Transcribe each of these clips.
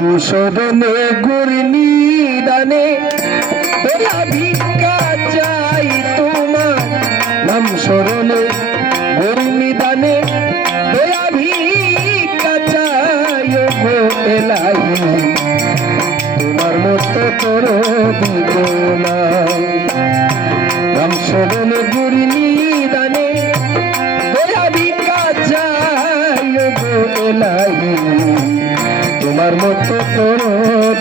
নাম শরণে গুরনি দানে দয়া ভিক্ষা চাই তোমার নাম শরণে গুরনি দানে দয়া ভিক্ষা চাই গো এলাহি তোমার মতো তোর দিব না নাম শরণে গুরনি দানে দয়া ভিক্ষা চাই গো এলাহি তোমার মতো তোর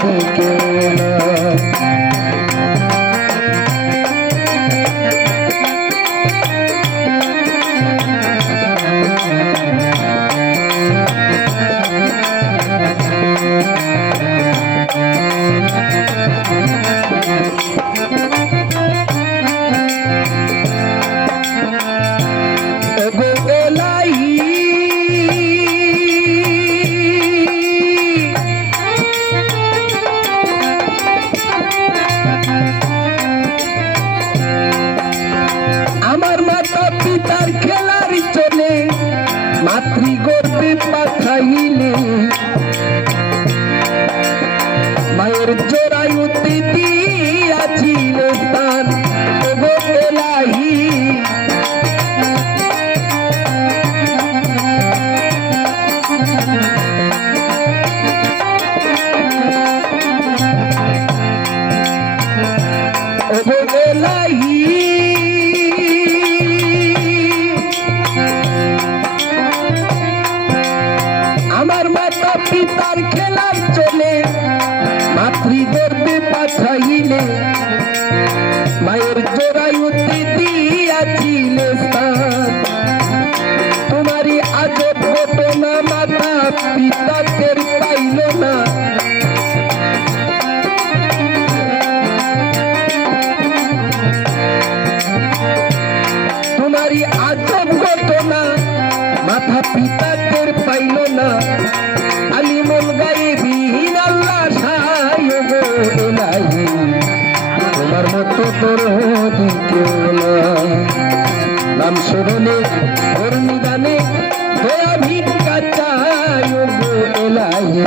দিকে না মাতৃগর্ভে পাঠাইলে মায়ের জরায়ুতে দিয়াছিল স্থান ওগো এলাহি ওগো এলাহি পিতার খেলার চলে মাতৃগর্ভে পাঠাইলে মায়ের জরায়ুতে দিয়াছিলে স্থান তোমারই আজব ঘটনা মাতা পিতা টের পাইল না তোমারই আজব ঘটনা মাতা পিতা টের পাইল না আলিমুল গায়বিন আল্লাহ সায় গো এলাহি তোমার মতো তোর দিকে না নাম শরণে গুরনি দানে দয়া ভিক্ষা চাই গো এলাহি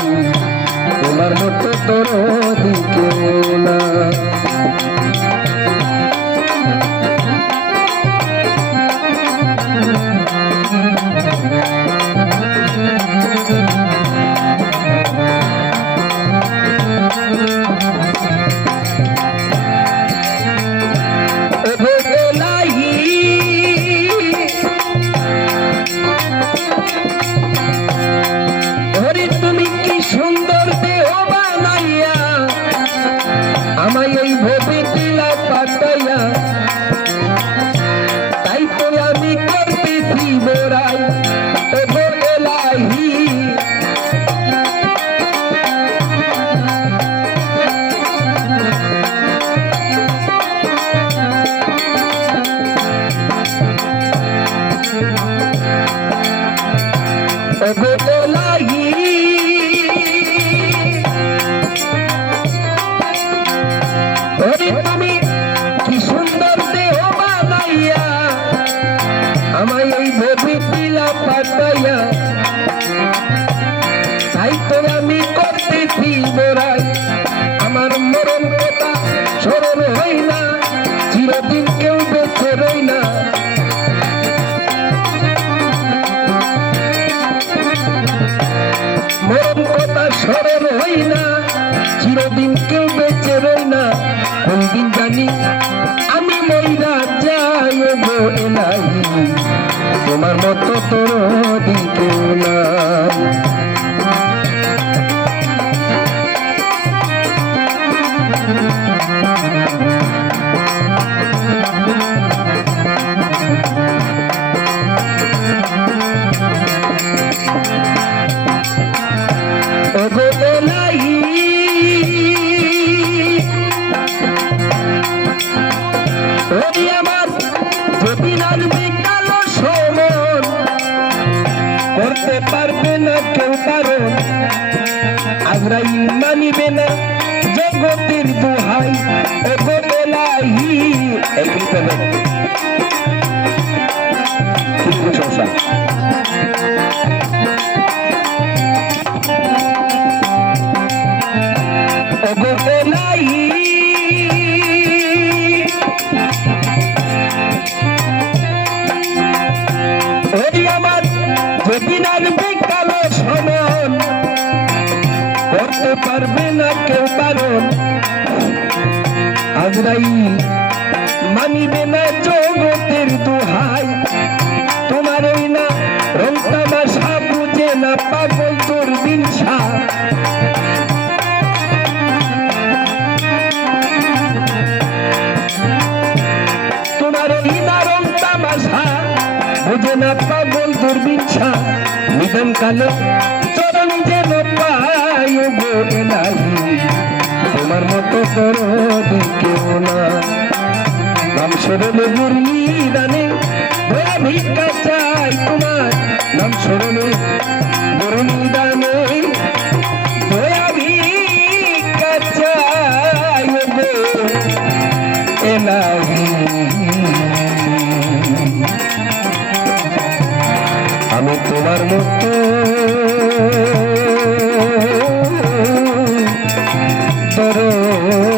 তোমার মতো তোর দিকে না আমায় এই ভবে দিলা পাতাইয়া তাই তো আমি করতেছি বোরাই ওগো এলাহি ওগো এলাহি তুমি কি সুন্দর দেহ বানাইয়া আমায় এই ভবে দিলা পাতাইয়া তাই তো আমি করতেছি বোরাই আমার মরণ কথা স্মরণ হই না চিরদিন কেউ বেঁচে রই না মরণ কথা স্মরণ হই না চিরদিন কেউ বেঁচে রই না কোন দিন জানি আমি মইরা যাই গো এলাহি তোমার মতো তোর দিকে না ওগো এলাহি ওরে আমার যদি লাগবে কালো সমন করতে পারবে না কেউ কারণ আজরাইল মানিবে না জগতের দোহাই ওগো এলাহি এই যেদিন আসবে কালো সমন করতে পারবে না কেউ কারণ আজরাইল মানিবে না জগতের দোহাই তোমার ওই না রং তামাশা বুঝে না পাগল তোর বিনসা তোমার ওই না রং তামাশা বুঝে না পাগল তোর বিনসা নিধন কালে চরণ যেন পায় গো এলাহি তোমার মতো দরদি কেউ না নাম স্মরণে গুরমি দানে দয়া ভিক্ষা চাই তোমার নাম স্মরণে গুরমি দানে দয়া ভিক্ষা চাই গো এলাহি আমি তোমার মতো দরদি